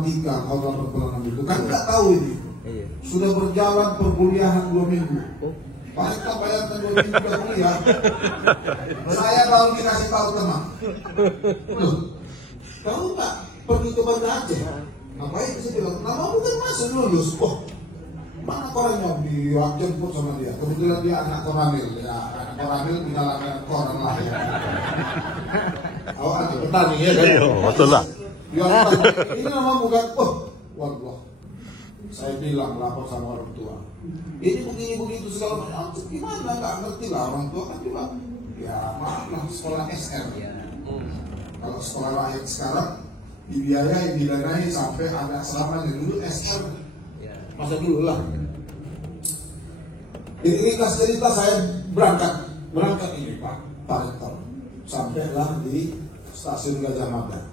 Tiga kalau perbulan itu kan nggak tahu ini. Sudah berjalan perkuliahan 2 minggu. Pak kita bayangkan 2 minggu sudah kuliah. Saya baru dikasih tahu teman. Loh, kamu nggak pergi ke Banda Aceh? Ngapain sih bilang? Nama bukan masuk lulus. Oh, mana korannya dijemput sama dia. Kebetulan dia anak koramil. Ya, anak koramil dinamakan koran lah ya. Awak petani ya kan? Betul lah. Ya, ini nama bukan, waduh, saya bilang lapor sama orang tua. Ini begini begitu segala macam. Gimana nggak ngerti lah orang tua kan bilang, ya maaf lah sekolah SR. Kalau sekolah lain sekarang dibiayai, didanai sampai ada selamanya dulu SR. Masa dulu lah. Ini cerita saya berangkat ini Pak Rektor, sampailah di stasiun Gajah Mada.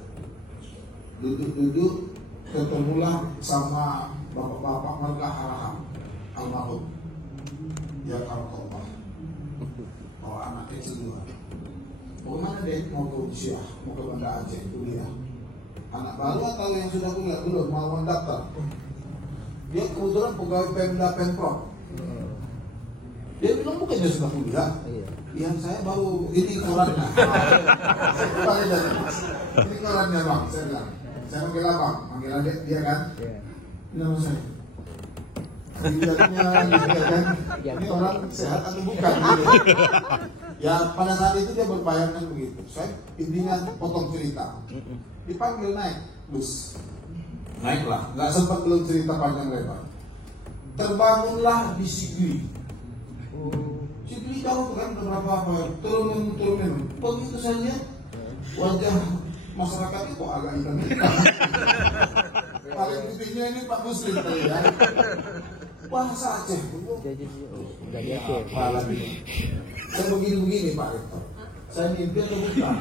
Duduk ketemulah sama bapak-bapak marga Harahap almarhum ya Allah, bawa anak kecil 2. Mau mana deh? Mau ke Usia, mau ke Banda Aceh kuliah. Anak baru atau yang sudah kuliah belum mau mendaftar. Dia kebetulan pegawai Pemda Pemprov. Dia bilang bukannya sudah kuliah. Yang saya baru ini korannya. Ini korannya bang, saya bilang. Saya panggil abang, panggil adik dia kan. Nama saya. Dilihatnya dia kan. Ini orang sehat atau bukan? Ya pada saat itu dia berbayangkan begitu. Saya intinya potong cerita. Dipanggil naik bus. Naiklah, nggak sempat belum cerita panjang lebar. Terbangunlah di Sigli. Sigli tahu kan berapa apa? Turun. Begitu saya lihat wajah masyarakat itu agak hitam. Paling putihnya ini Pak Muslim kali ya. Bahasa Aceh. Saya begini Pak Rektor. Saya mimpi atau bukan?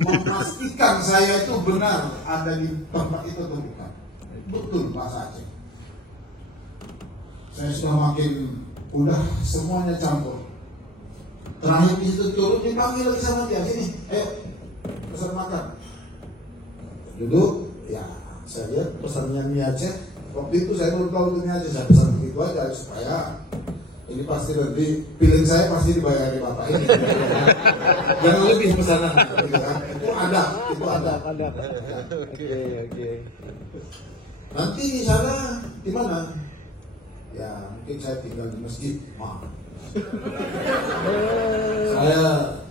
Memastikan saya itu benar ada di tempat itu atau bukan. Betul bahasa Aceh. Saya sudah makin udah semuanya campur. Terakhir di situ turun dipanggil lagi sama dia, sini, ayo pesan makan. Duduk, ya saya lihat pesannya mie Aceh. Waktu itu saya baru tahu itu mie Aceh, saya pesan begitu aja supaya ini pasti nanti pilih saya pasti dibayar di bapak ini. Jangan lebih pesanan. Itu ada. Oke. Nanti di sana di mana? Ya mungkin saya tinggal di masjid. Saya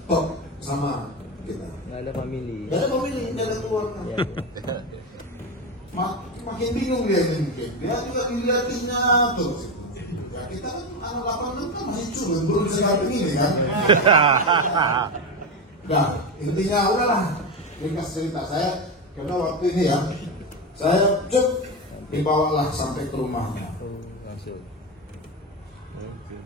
top sama kita. Nggak ada family, nggak ada keluarga. Makin bingung dia mungkin. Dia juga dilihatinnya terus. Ya kita kan anak 86 kan masih culun, belum segala begini kan. Nah intinya udahlah, ringkas cerita saya karena waktu ini ya saya dibawalah sampai ke rumahnya.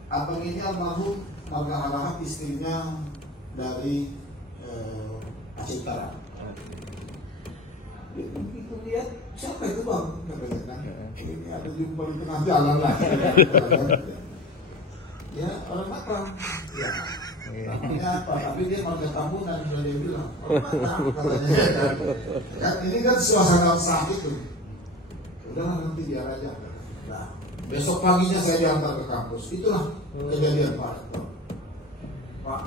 Abang ini almarhum marga Harahap, istrinya dari Aceh Utara. Begitu lihat siapa itu bang? Katanya kan ini ada jumpa di tengah jalan lah. Ya orang Batam. Ya. Namanya apa? Tapi dia marga Tambunan sudah dia bilang. Orang Batam katanya. Kan ini kan suasana sakit tuh. Udahlah nanti biar aja. Nah, besok paginya saya diantar ke kampus. Itulah kejadian Pak Rektor. Pak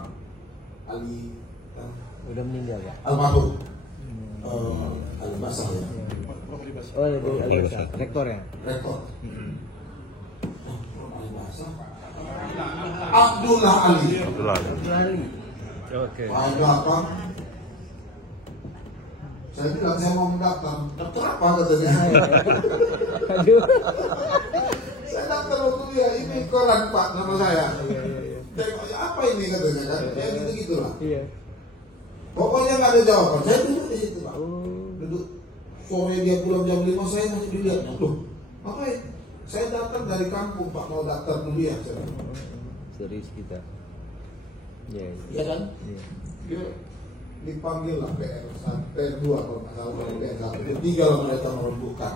Ali udah meninggal Pak? Almarhum. Al-Basah ya. Oh, Al-Basah. Rektor ya? Rektor. Al-Basah. Abdullah Ali. Oke. Ada apa? Saya bilang saya mau mendaftar. Daftar apa katanya? Aduh. Saya daftar waktu kuliah ini koran Pak nama saya. Apa ini katanya kan? Ya gitu lah. Iya. Pokoknya nggak ada jawaban. Saya duduk di situ Pak. Duduk. Sore dia pulang jam 5 saya masih dilihat. Loh, ngapain? Saya datang dari kampung Pak, mau daftar kuliah. Serius kita. Iya kan? Iya. Dia dipanggil lah PR2 kalau nggak salah, PR1, PR3 lah mereka merembukan.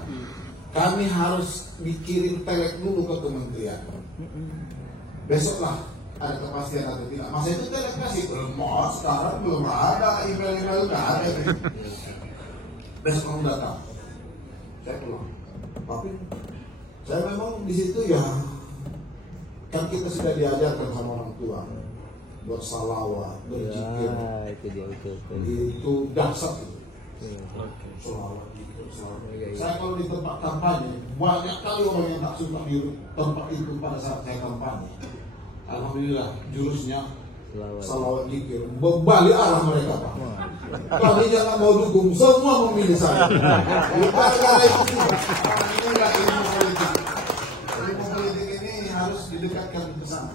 Kami harus dikirim telek dulu ke kementerian. Besoklah ada kepastian atau tidak. Masa itu telek kasih belum mau, sekarang belum ada email nggak ada. Besok kamu datang. Tapi saya memang di situ ya, kan kita sudah diajarkan sama orang tua bersalawat, berzikir, Ya, itu dia betul. itu dasar itu. Iya. Salawat, zikir, salawat. Iya. Saya kalau di tempat kampanye, banyak kali orang yang tak suka di tempat itu pada saat saya kampanye. Alhamdulillah, jurusnya Selawat. salawat zikir. Berbalik arah mereka, Pak. Wah, Kami jangan mau dukung, semua memilih saya. Gara-gara itu juga. Ini enggak ilmu politik. Ilmu politik ini harus didekatkan ke sana.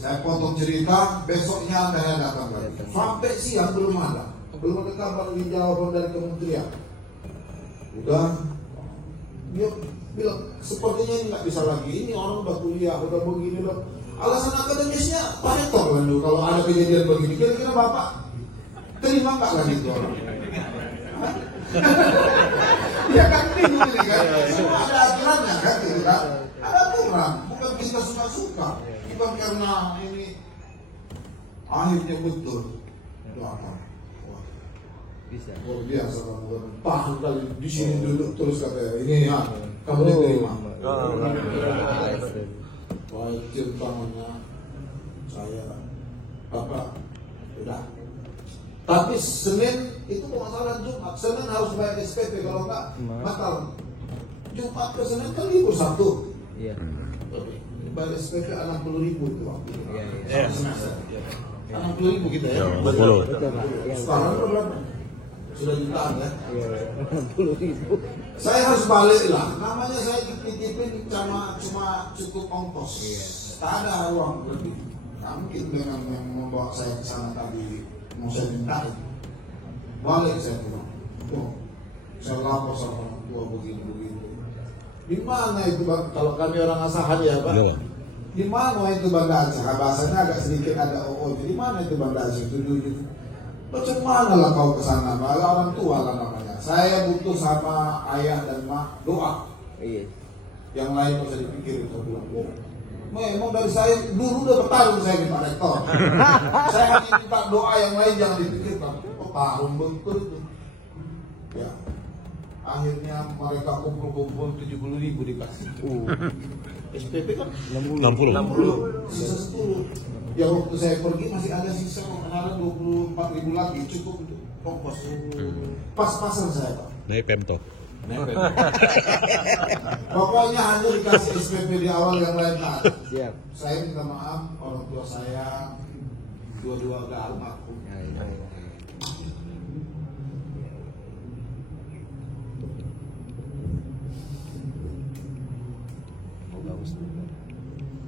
Saya potong cerita, besoknya saya datang lagi. Sampai siang belum ada kabar jawaban dari kementerian. Udah, dia bilang sepertinya ini nggak bisa lagi. Ini orang udah kuliah, udah begini, udah. Alasan akademisnya paretor kan dulu. Kalau ada kejadian begini, kira-kira bapak terima nggak lagi itu orang? Ya kan bingung ini kan. Semua ada aturannya kan, gitu kan. Ada aturan, bukan kita suka-suka. Bukan karena ini akhirnya betul. Doakan. Wah, bisa. luar biasa kamu. Tahan kali di sini duduk terus katanya. Ini ya, kamu diterima. Wah, cium tangannya saya. Bapak, udah. Tapi Senin itu pemasaran Jumat. Senin harus bayar SPP, kalau enggak batal. Jumat ke Senin kan libur Sabtu. Iya. Bayar SPP 60.000 itu waktu itu. Iya. Semester. 60.000 kita ya. Betul, Pak. Iya. Sekarang berapa? Sudah jutaan ya. Iya. 60.000. Saya harus balik lah. Namanya saya dititipin cuma cukup ongkos. Iya. Tak ada uang lebih. Nah, mungkin dengan yang membawa saya ke sana tadi mau saya minta itu. Balik saya pulang. Oh, saya lapor sama orang tua begini. Di mana itu Bang? Kalau kami orang Asahan ya Pak. Iya. Di mana itu Banda Aceh? Bahasanya agak sedikit ada OO. Di mana itu Banda Aceh? Itu. Macam mana lah kau ke sana? Orang tua lah namanya. Saya butuh sama ayah dan mak doa. Iya. Yang lain bisa dipikirin. Saya bilang, oh, memang dari saya dulu udah bertarung saya minta rektor. Saya hanya minta doa, yang lain jangan dipikirkan. Oh, tahun betul itu. Ya. Akhirnya mereka kumpul 70.000 dikasih. SPP kan 60. sisa 10. Ya waktu saya pergi masih ada sisa ada 24.000 lagi, cukup untuk ongkos. Pas-pasan saya Pak. Naik Pemto. Pokoknya hanya dikasih SPP di awal, yang lain tak. Siap. Saya minta maaf, orang tua saya dua-dua agak almarhum. Ya, iya. Bagus.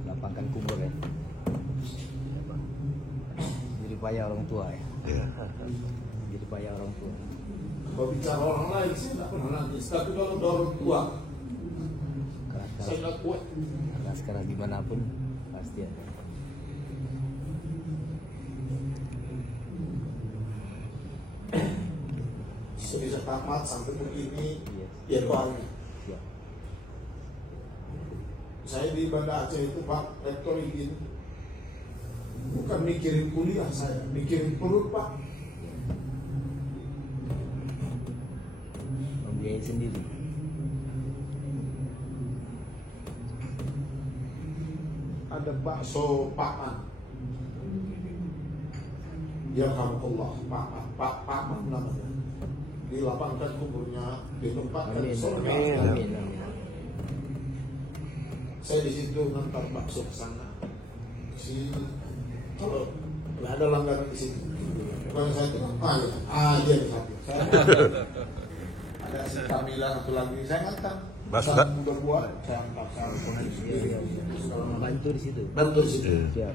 Lapangkan kubur ya. Jadi payah orang tua ya. Iya. Jadi payah orang tua. Kalau bicara orang lain sih tidak pernah nangis, tapi kalau orang tua saya nggak kuat. Sekarang dimanapun pasti ada. Bisa tamat sampai begini, Iya. ya doanya. Ya. Saya di Banda Aceh itu Pak Rektor izin, bukan mikirin kuliah saya, mikirin perut Pak. Membiayai sendiri. Ada bakso Pakman. Ya Allah, Pakman namanya. Dilapangkan kuburnya, ditempatkan Amin. surga. Amin. Saya di situ ngantar bakso ke sana. Kalau nggak ada langganan di situ, kalau saya bilang, aja di hati. Ada si Kamila satu lagi, saya ngantar. Bakso, Saya udah buat, saya antar. Iya. Bantu di situ. Bantu di situ. Siap.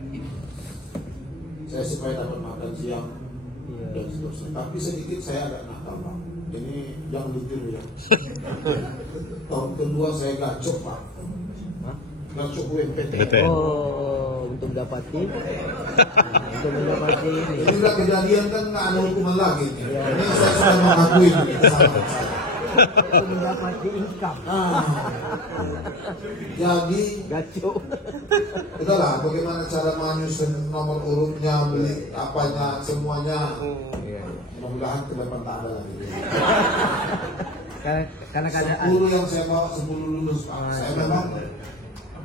Saya supaya dapat makan siang Iya. dan seterusnya. Tapi sedikit saya agak nakal Pak. Ini jangan ditiru ya. Tahun kedua saya gacok Pak. Hah? Gacok UMPT. Oh, untuk mendapati ini. Ini udah kejadian kan nggak ada hukuman lagi. Ini saya sudah mengakui kesalahan saya. Untuk mendapati income. Jadi Gaco. itulah bagaimana cara menyusun nomor urutnya, beli apanya, semuanya. Iya. Mudah-mudahan ke depan tak ada lagi. Karena keadaan. 10 yang saya bawa 10 lulus Pak. Saya memang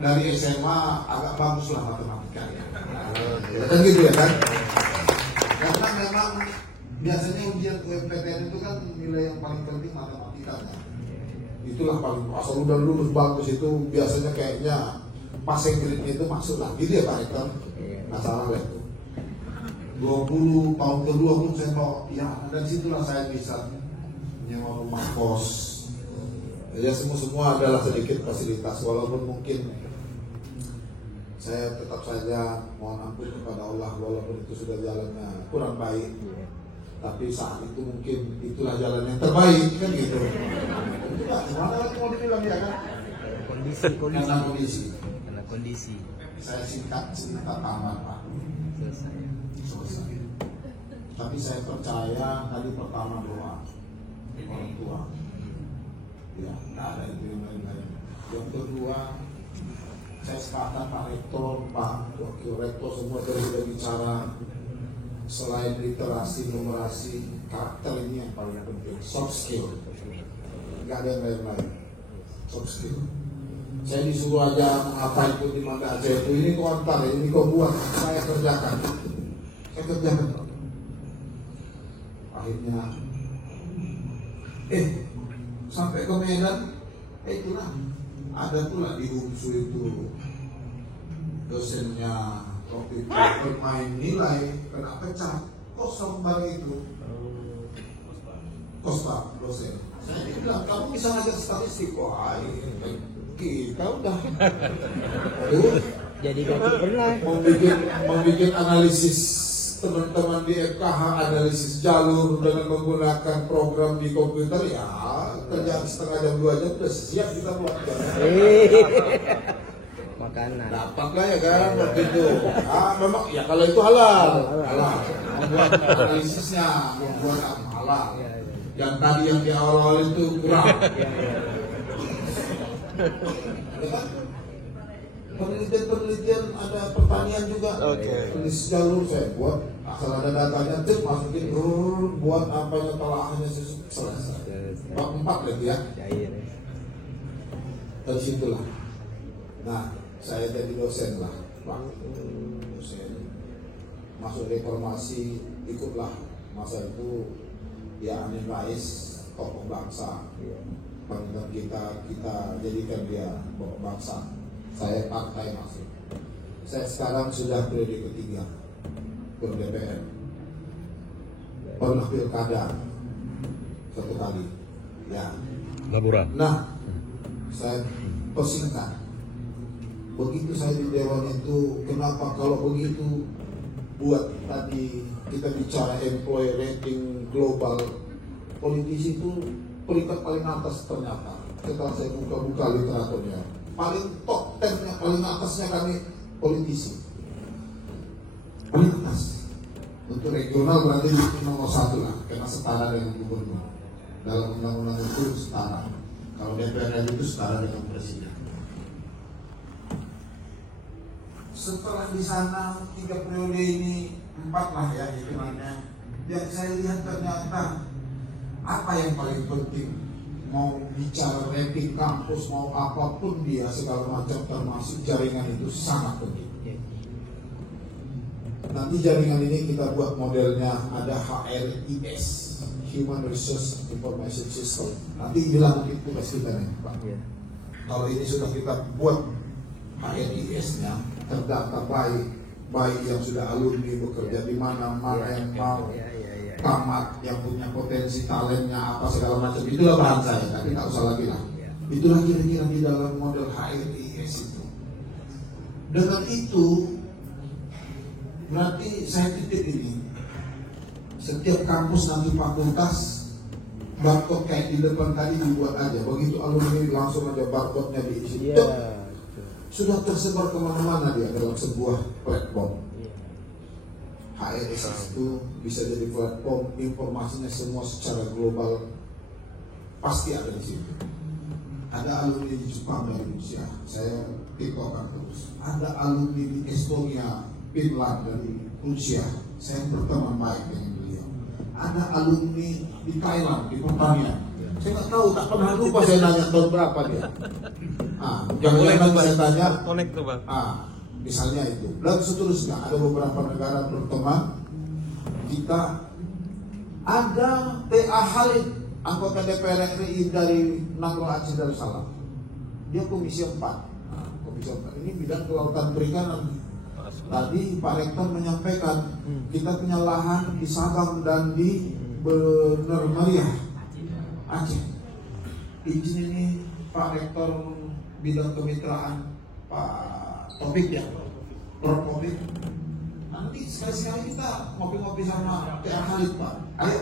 dari SMA agak bagus lah matematika ya. Kan gitu ya kan? Karena memang biasanya ujian UMPTN itu kan nilai yang paling penting matematikanya. Itulah paling asal udah lulus bagus itu biasanya kayaknya passing grade itu masuk lah gitu ya Pak Rektor. Nggak salah lah itu. 20 tahun ke-20 saya mau ya dan situlah saya bisa nyewa rumah kos. Ya semua adalah sedikit fasilitas walaupun mungkin saya tetap saja mohon ampun kepada Allah walaupun itu sudah jalannya kurang baik. Tapi saat itu mungkin itulah jalan yang terbaik kan gitu. Itu Pak, gimana lagi mau dibilang ya kan? Karena kondisi. Saya singkat tamat Pak. Selesai. Tapi saya percaya tadi pertama doa orang tua. Ya, nggak ada itu yang lain-lain. Yang kedua, saya sepakat Pak Rektor, Pak Wakil Rektor semua sudah bicara. Selain literasi, numerasi, karakter ini yang paling penting. Soft skill, nggak ada yang lain-lain. Soft skill. Saya disuruh aja ngapain pun di Manda Aceh itu, ini kau antar, ini kau buat, saya kerjakan. Saya kerjakan. Akhirnya, sampai ke Medan, itulah ada pula di UMSU itu dosennya. Waktu itu bermain nilai kena pecah kosong barang itu Kosta dosen saya bilang kamu bisa ngajar statistik wah kita udah jadi gak pernah membuat analisis teman-teman di FKH analisis jalur dengan menggunakan program di komputer ya kerjaan setengah jam 2 jam udah siap kita buat makanan dapat lah ya kan waktu itu memang ya kalau itu halal membuat analisisnya membuat halal yang tadi yang di awal itu kurang penelitian ada pertanian juga analisis jalur saya buat asal ada datanya cek masukin buat apanya telahannya selesai 4 lagi ya dari situlah nah saya jadi dosen lah, Pak. Dosen masuk reformasi, ikutlah masa itu ya Amin Rais, tokoh bangsa. Pemimpin kita jadikan dia tokoh bangsa. Saya partai masuk. Saya sekarang sudah periode ketiga ke DPR. Pernah pilkada 1 kali, ya. Laburan. Nah, saya persingkat. Begitu saya di Dewan itu, kenapa kalau begitu buat tadi kita bicara employee rating global, politisi itu peringkat paling atas ternyata. Setelah saya buka-buka literaturnya, paling top 10-nya, paling atasnya kami politisi. Paling atas. Untuk regional berarti nomor 1 lah, karena setara dengan gubernur. Dalam undang-undang itu setara. Kalau DPR itu setara dengan presiden. Setelah di sana 3 periode ini 4 lah ya hitungannya. Dan saya lihat ternyata apa yang paling penting mau bicara rating kampus mau apapun dia segala macam termasuk jaringan itu sangat penting. Nanti jaringan ini kita buat modelnya ada HRIS, Human Resource Information System. Nanti bilang itu pasti kita nih Pak. Kalau ini sudah kita buat HRIS-nya terdata baik yang sudah alumni bekerja di mana yang mau tamat yang punya potensi talentnya apa segala macam itulah bahan saya tapi tak usah lagi lah itulah kira-kira di dalam model HRIS itu. Dengan itu berarti saya titip ini setiap kampus nanti fakultas barcode kayak di depan tadi dibuat aja begitu alumni langsung aja barcode-nya diisi. Sudah tersebar kemana-mana dia dalam sebuah platform. HRIS itu bisa jadi platform informasinya semua secara global pasti ada di situ. Ada alumni di Jepang dari Rusia, saya tiktokan terus. Ada alumni di Estonia, Finland dari Rusia, saya berteman baik dengan beliau. Ada alumni di Thailand di pertanian, Saya nggak tahu, tak pernah lupa saya nanya tahun berapa dia. Jangan-jangan saya tanya. Connect tuh bang. Misalnya itu. Dan seterusnya ada beberapa negara berteman. Kita ada TA Khalid, anggota DPR RI dari Nangro Aceh Darussalam. Dia Komisi 4. Komisi 4 ini bidang kelautan perikanan. Tadi Pak Rektor menyampaikan kita punya lahan di Sabang dan di Bener Meriah Aceh. Izin ini Pak Rektor bidang kemitraan Pak Topik ya, Prof Topik. Nanti sekali-sekali kita ngopi-ngopi sama TA Khalid Pak. Ayo,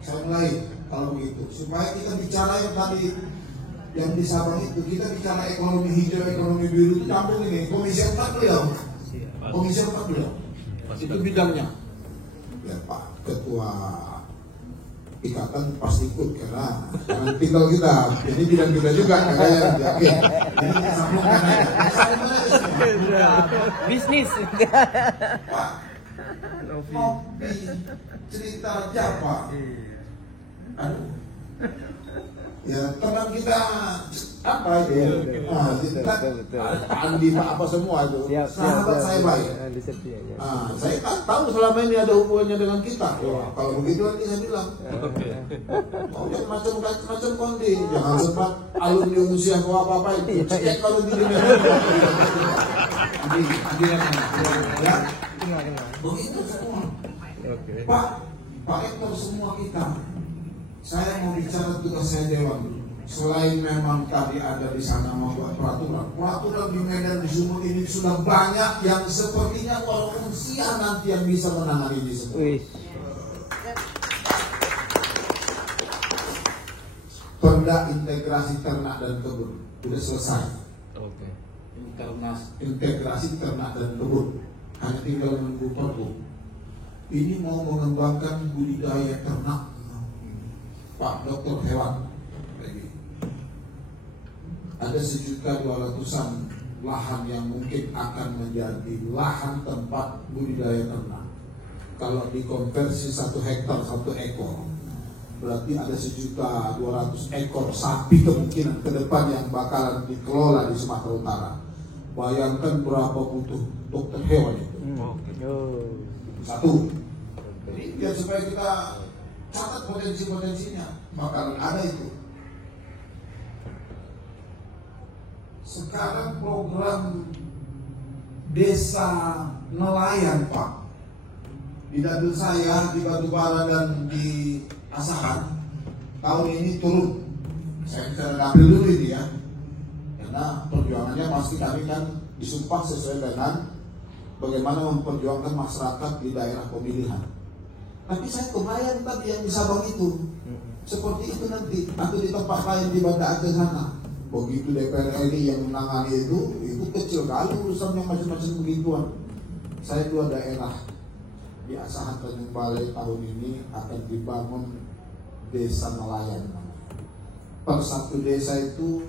saya mulai kalau begitu. Supaya kita bicara yang tadi yang di Sabang itu, kita bicara ekonomi hijau, ekonomi biru itu campur ini. Komisi 4 beliau. Komisi 4 beliau. Itu bidangnya. Ya Pak Ketua Ikatan pasti ikut karena jangan tinggal kita. Ini bidang kita juga kayaknya. Oke. Ini kita sambungkan aja. Bisnis. Pak, ngopi cerita aja Pak. Aduh. Ya tenang kita apa itu? Kita Andi Pak apa semua itu. Sahabat saya baik. Saya tak tahu selama ini ada hubungannya dengan kita. Kalau begitu nanti saya bilang. Macam-macam kondi. Jangan sempat alumni usia apa itu. Cek kalau di dunia. Ya. Begitu semua. Pak Ektor semua kita. Saya mau bicara tugas saya Dewan. Selain memang tadi ada di sana membuat peraturan di Medan di Sumut ini sudah banyak yang sepertinya walaupun siang nanti yang bisa menangani ini semua. Perda integrasi ternak dan kebun sudah selesai. Integrasi ternak dan kebun hanya tinggal menunggu perbu. Ini mau mengembangkan budidaya ternak. Pak Dokter Hewan, ada 1.200.000-an lahan yang mungkin akan menjadi lahan tempat budidaya ternak. Kalau dikonversi 1 hektar 1 ekor, berarti ada 1.200.000 ekor sapi kemungkinan ke depan yang bakalan dikelola di Sumatera Utara. Bayangkan berapa butuh dokter hewan itu. Satu. Jadi biar supaya kita catat potensi-potensinya, bakalan ada itu. Sekarang program desa nelayan Pak di dapil saya di Batubara dan di Asahan tahun ini turun. Saya bicara dapil dulu ini ya, karena perjuangannya pasti kami kan disumpah sesuai dengan bagaimana memperjuangkan masyarakat di daerah pemilihan. Tapi saya kebayang tadi yang di Sabang itu seperti itu nanti atau di tempat lain di Banda Aceh sana. Begitu DPR RI yang menangani itu kecil kali urusannya macam-macam begituan. Saya 2 daerah di Asahan Tanjung Balai tahun ini akan dibangun desa nelayan. Per 1 desa itu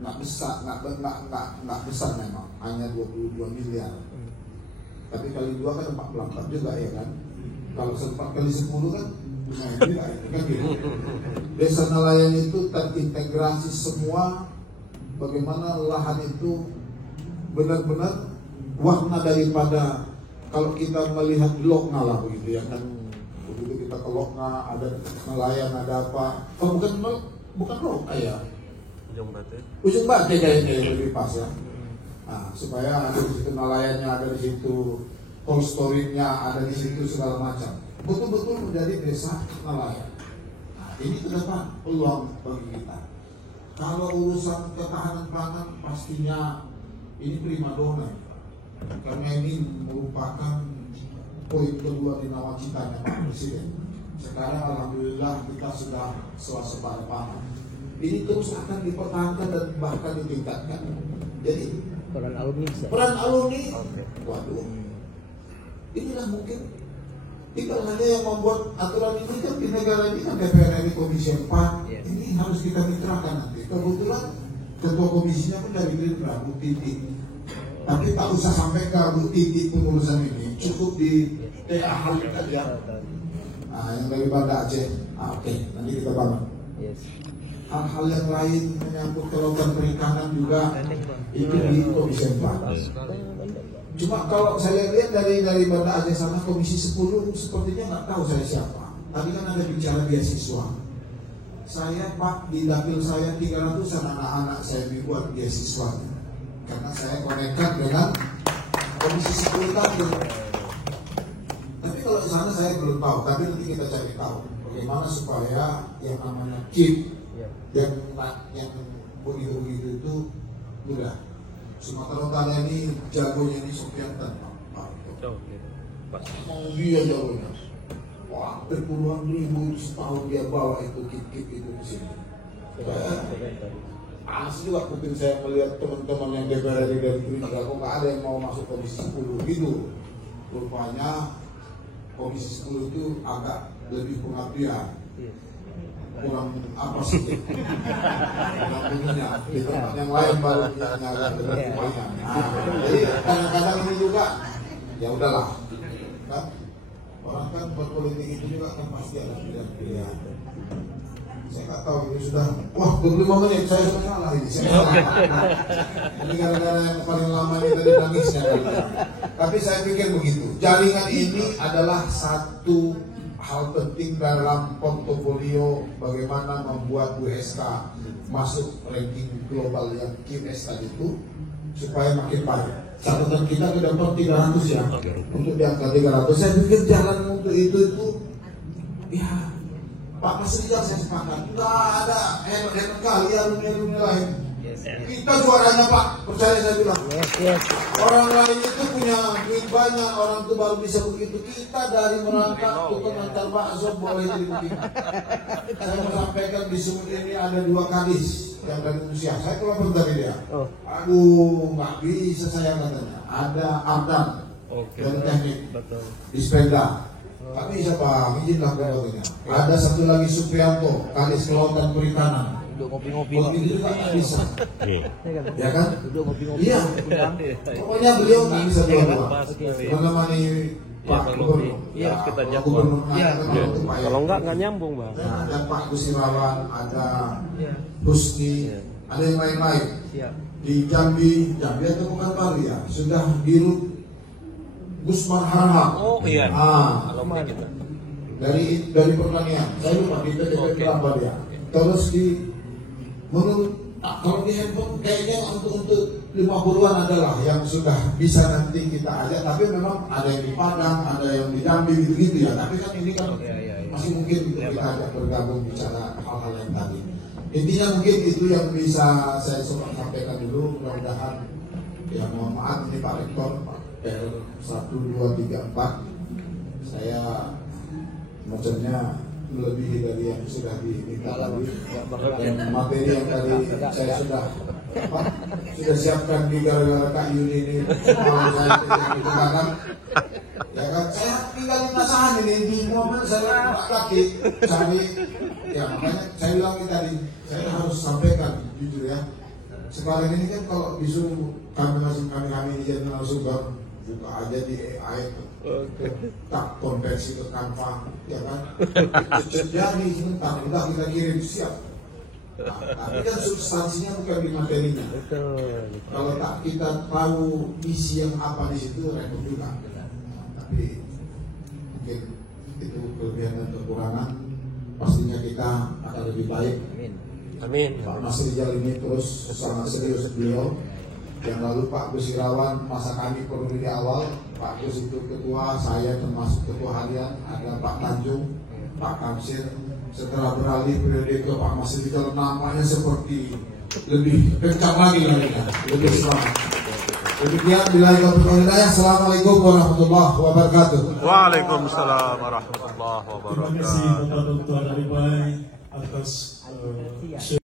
nggak besar memang, hanya 22 miliar. Tapi kali 2 kan 44 juga ya kan. Kalau 4 kali 10 kan lumayan juga kan gitu. Desa nelayan itu terintegrasi semua. Bagaimana lahan itu benar-benar warna daripada kalau kita melihat Lokna lah begitu ya kan. Begitu kita ke Lokna ada nelayan ada apa. Oh, bukan Lokna ya. Ujung Bate kayaknya yang lebih pas ya. Nah, supaya ada di situ nelayannya, ada di situ cold storage-nya, ada di situ segala macam. Betul-betul menjadi desa nelayan. Nah, ini ke depan peluang bagi kita. Kalau urusan ketahanan pangan pastinya ini primadona. Karena ini merupakan poin kedua di nawacitanya Pak Presiden. Sekarang alhamdulillah kita sudah swasembada pangan. Ini terus akan dipertahankan dan bahkan ditingkatkan. Jadi peran alumni, waduh. Inilah mungkin tinggal hanya yang membuat aturan ini kan di negara ini kan DPR RI Komisi 4 ini harus kita mitrakan nanti. Kebetulan ketua komisinya pun dari Gerindra Bu Titi. Tapi tak usah sampai ke Bu Titi pengurusan ini, cukup di TA Khalid aja. Nah yang dari Banda Aceh, oke, nanti kita bangun. hal-hal yang lain menyangkut kelautan perikanan juga itu di Komisi 4. Cuma kalau saya lihat dari Banda Aceh sana Komisi 10 sepertinya nggak tahu saya siapa. Tadi kan ada bicara beasiswa. Saya Pak di dapil saya 300-an anak-anak saya dibuat beasiswanya. Karena saya konekkan dengan Komisi 10 tadi. Tapi kalau di sana saya belum tahu. Tapi nanti kita cari tahu bagaimana supaya yang namanya KIP yang begitu-begitu itu mudah. Sumatera Utara ini jagonya ini Sofiantan Pak. Mau dia jagonya. Wah, berpuluhan ribu setahun dia bawa itu KIP itu ke sini. Asli juga kuping saya melihat teman-teman yang DPR dari Gerindra kok nggak ada yang mau masuk Komisi 10 gitu. Rupanya Komisi 10 itu agak lebih pengabdian. Kurang apa sih? Kurang punya. Di tempat yang lain baru nyala dengan rumahnya. Jadi kadang-kadang ini juga ya udahlah. Kan? Orang kan berpolitik itu juga kan pasti ada pilihan. Saya nggak tahu ini sudah 25 menit saya sudah salah ini. Ini gara-gara yang paling lama ini tadi nangisnya. Tapi saya pikir begitu. Jaringan ini adalah satu hal penting dalam portofolio bagaimana membuat USK masuk ranking global yang QS tadi itu supaya makin baik. Catatan kita ke depan 300 ya, untuk di angka 300. Saya pikir jalan untuk itu ya Pak Masriah saya sepakat. Nggak ada enak kali alumni lain. Kita juaranya Pak, percaya saya bilang. Orang lain itu punya duit banyak, orang itu baru bisa begitu. Kita dari merangkak tukang antar bakso boleh jadi begini. Saya mau sampaikan di Sumut ini ada 2 kadis yang dari Rusia. Saya telepon dari dia. Aduh, nggak bisa saya katanya. Ada Ardan dari teknik di sepeda. Tapi siapa? Izinlah katanya. Ada satu lagi Suprianto, kadis kelautan perikanan. Ngopi-ngopi itu juga nggak bisa. Ya kan? Iya. Pokoknya beliau nggak bisa dua-dua. Menemani Pak Gubernur. Iya, kita jawab. Kalau enggak nyambung, Bang. Ada Pak Gusirawan, ada Husni, ada yang lain-lain. Di Jambi itu bukan Bali ya, sudah dirut Gusman Harahap. Oh iya. Dari pertanian. Saya lupa di PTP berapa dia. Terus menurut kalau di handphone kayaknya untuk 50-an adalah yang sudah bisa nanti kita ajak, tapi memang ada yang di Padang, ada yang di Jambi gitu-gitu ya. Tapi kan ini kan masih mungkin kita ajak bergabung bicara hal-hal yang tadi. Intinya mungkin itu yang bisa saya sampaikan dulu. Mudah-mudahan ya mohon maaf ini Pak Rektor, Pak R1, 2, 3, 4 saya maksudnya melebihi dari yang sudah diminta tadi, dan materi yang tadi saya sudah siapkan di gara-gara Kak Yuni ini semua saya itu kan ya kan saya tinggal di nasahan ini di momen saya buka kaki cari ya, makanya saya bilang tadi saya harus sampaikan jujur ya, sekarang ini kan kalau disuruh kami di jadi narasumber buka aja di AI tak konversi ke Canva ya kan jadi sebentar udah kita kirim siap. Tapi kan substansinya bukan di materinya. Kalau tak kita tahu isi yang apa di situ repot juga. Tapi mungkin itu kelebihan dan kekurangan, pastinya kita akan lebih baik. Amin. Pak Mas Rijal ini terus sangat serius beliau. Yang lalu Pak Gusirawan masa kami perlu di awal, Pak Gus itu ketua, saya termasuk ketua harian, ada Pak Tanjung, Pak Kamsir. Setelah beralih periode ke Pak Mas Rijal, namanya seperti lebih kencang lagi lebih semangat. Demikian bila hidayah. Assalamualaikum warahmatullahi wabarakatuh. Waalaikumsalam warahmatullahi Terima kasih wabarakatuh. Bapak Dr. Arifai atas